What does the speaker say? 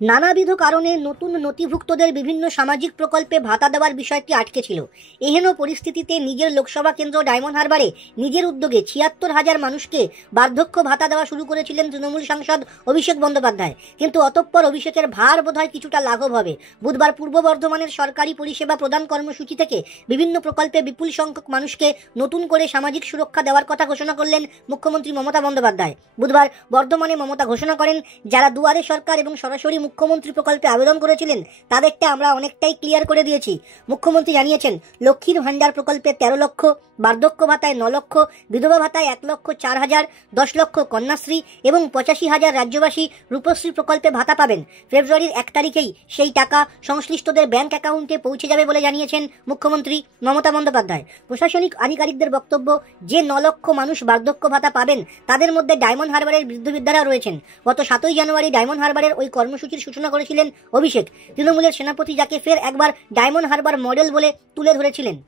নানাবিধ কারণে নতুন নথিভুক্তদের বিভিন্ন সামাজিক প্রকল্পে ভাতা দেওয়ার বিষয়টি আটকে ছিল। এহেন পরিস্থিতিতে নিজের লোকসভা কেন্দ্র ডায়মন্ড হারবারে নিজের উদ্যোগে ৭৬,০০০ মানুষকে বার্ধক্য ভাতা দেওয়া শুরু করেছিলেন তৃণমূল সাংসদ অভিষেক বন্দ্যোপাধ্যায়। কিন্তু অতঃপর অভিষেকের ভার বোধহয় কিছুটা লাঘব হবে। বুধবার পূর্ব বর্ধমানের সরকারি পরিষেবা প্রদান কর্মসূচি থেকে বিভিন্ন প্রকল্পে বিপুল সংখ্যক মানুষকে নতুন করে সামাজিক সুরক্ষা দেওয়ার কথা ঘোষণা করলেন মুখ্যমন্ত্রী মমতা বন্দ্যোপাধ্যায়। বুধবার বর্ধমানে মমতা ঘোষণা করেন, যারা দুয়ারে সরকার এবং সরাসরি মুখ্যমন্ত্রী প্রকল্পে আবেদন করেছিলেন তাদেরটা আমরা অনেকটাই ক্লিয়ার করে দিয়েছি। মুখ্যমন্ত্রী জানিয়েছেন, লক্ষ্মীর ভান্ডার প্রকল্পে ১৩ লক্ষ, বার্ধক্য ভাতায় ৯ লক্ষ, বিধবা ভাতায় ১,০৪,০০০, ১০ লক্ষ কন্যাশ্রী এবং ৮৫,০০০ রাজ্যবাসী রূপশ্রী প্রকল্পে ভাতা পাবেন। ফেব্রুয়ারির ১ তারিখেই সেই টাকা সংশ্লিষ্টদের ব্যাংক অ্যাকাউন্টে পৌঁছে যাবে বলে জানিয়েছেন মুখ্যমন্ত্রী মমতা বন্দ্যোপাধ্যায়। প্রশাসনিক আধিকারিকদের বক্তব্য, যে ৯ লক্ষ মানুষ বার্ধক্য ভাতা পাবেন তাদের মধ্যে ডায়মন্ড হারবারের বৃদ্ধ-বৃদ্ধারা রয়েছেন। গত ৭ই জানুয়ারি ডায়মন্ড হারবারের ওই কর্মসূচির সূচনা করেছিলেন অভিষেক, তৃণমূলের সেনাপতি, যাকে ফের একবার ডায়মন্ড হারবার মডেল বলে তুলে ধরেছিলেন।